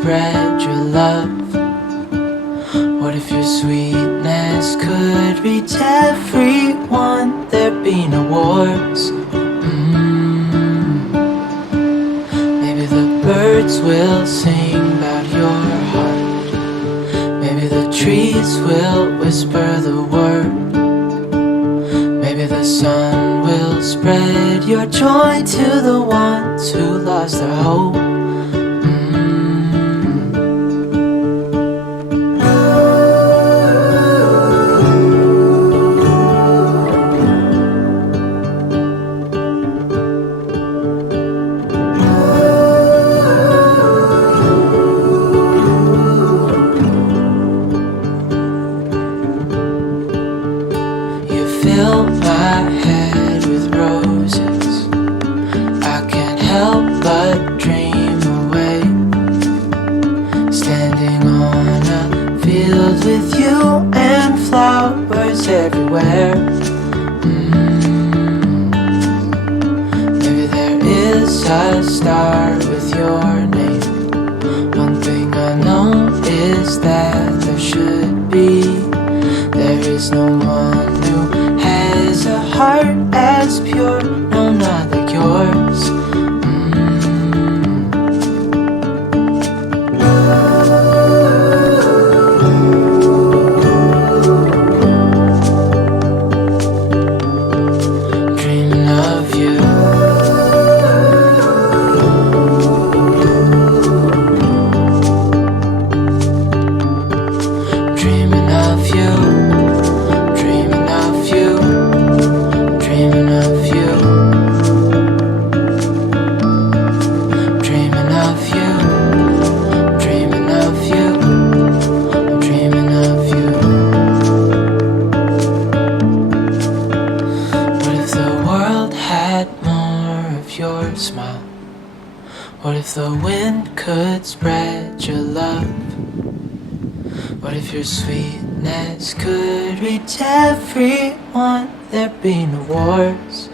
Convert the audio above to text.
spread your love? What if your sweetness could reach everyone? There'd be no wars. Maybe the birds will sing about your heart. Maybe the trees will whisper the word. Maybe the sun will spread your joy to the ones who lost their hope. Fill my head with roses. I can't help but dream away, standing on a field with you and flowers everywhere. Maybe there is a star with your name. One thing I know is that there should be. There is no one who has a heart as pure, no, not like yours. Dreaming of you. Dreaming of you. Dreaming of you. Dreaming of you. Dreaming of you. Dreaming of you. I'm dreaming of you. What if the world had more of your smile? What if the wind could spread your love? What if your sweetness could reach everyone? There'd be no wars.